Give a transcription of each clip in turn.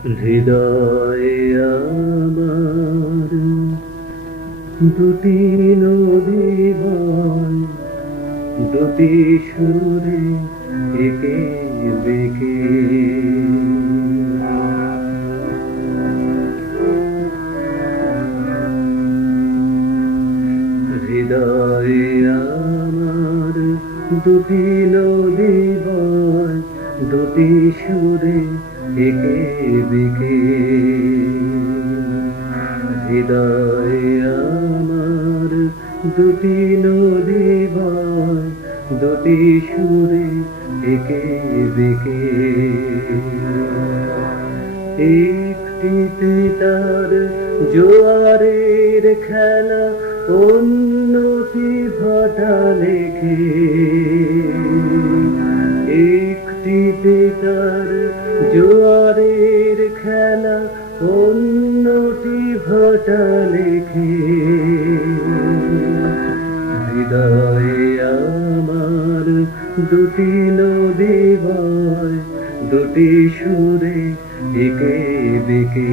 হৃদয়ে আমার দুটি নদী বয়, দুটি সুরে একে বেঁকে। হৃদয়ে আমার দুটি নদী বয়, দুটি সুরে একে বেঁকে। হৃদয়ে আমার দুটি নদী বয়, দুটি সুরে একে বেঁকে। একটিতে তার জোয়ারের খেলা, অন্যটি ভাটা লেখে। একটিতে তার জোয়ারের খেলা, অন্যটি ভাটা লেখে। হৃদয়ে আমার দুটি নদী বয়, দুটি সুরে একে বেঁকে।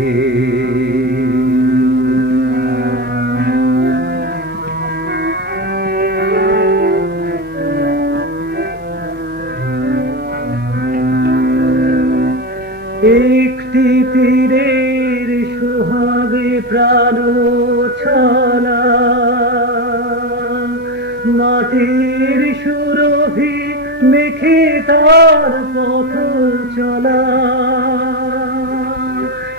একটি তীরের সোহাগে প্রাণ ছলা, মাটির সুরভি মেখে তার পথ চলা।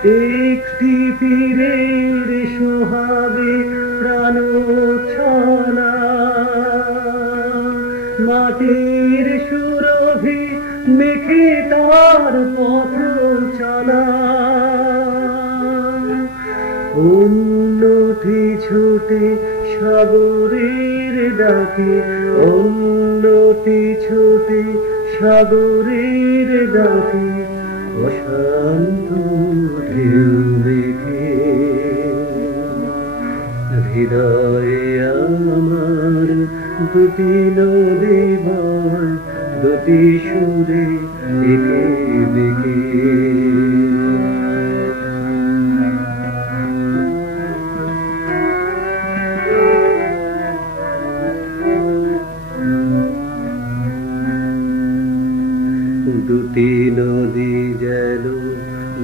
একটি তীরের সোহাগে প্রাণ ছলা, মাটির সুরভি মেখে তার পথ চলা। অন্যটি ছুটে সাগরের ডাকে, অন্যটি ছুটে সাগরের ডাকে। অশান্ত ঢেউ দেখে হৃদয়ে আমার দুটি নদী বয়, দুটি সুরে একে বেঁকে। দুটি নদী যেন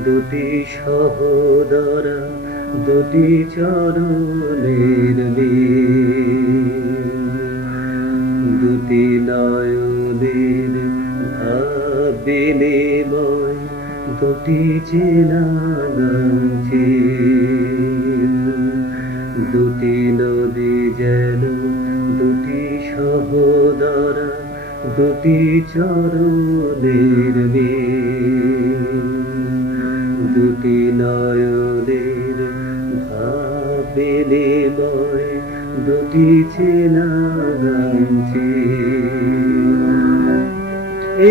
দুটি সহোদরা, দুটি চরণের মিল। দুটি নয়নের ভাব বিনিময়, দুটি চেনা গানচিল। দুটি নদী যেন দুটি সহোদরা, দুটি চরণের মিল। দুটি নয়নের ভাব বিনিময়, দুটি চেনা গানচিল।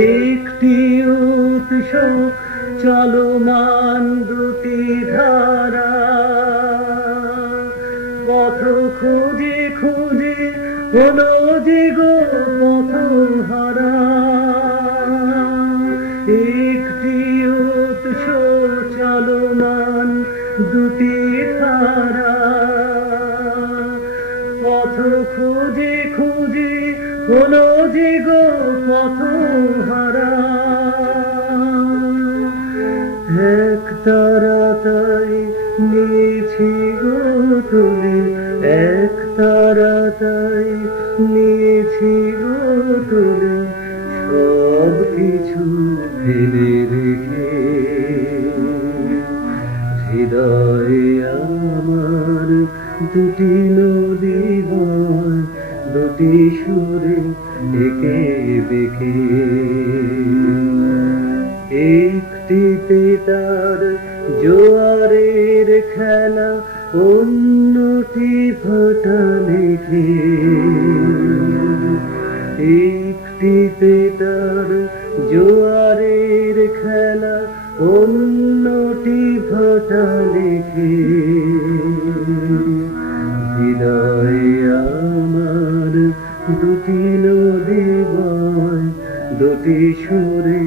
একটি উৎসব চলমান দুটি ধারা, পথ খুঁজে খুঁজে হলো যে গো পথ হারা। একটি উৎসব চলমান দুটি ধারা, পথ খুঁজে খুঁজে হলো যে গো পথ হারা। এক তারাতাই নিয়েছি গো তুলে, এক তারাতাই নিয়েছি গো তুলে। সব কিছু ফেলে রেখে হৃদয়ে আমার দুটি নদী বয়, দুটি সুরে একে বেঁকে। একটিতে তার জোয়ারের খেলা, অন্যটি ভাটা লেখে। একটিতে তার জোয়ারের খেলা, অন্যটি ভাটা লেখে। হৃদয়ে আমার দুটি নদী বয়, দুটি সুরে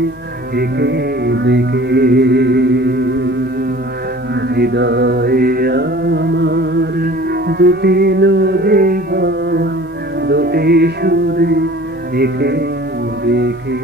একে বেঁকে। হৃদয়ে আমার দুটি নদী বয়, দুটি সুরে একে বেঁকে।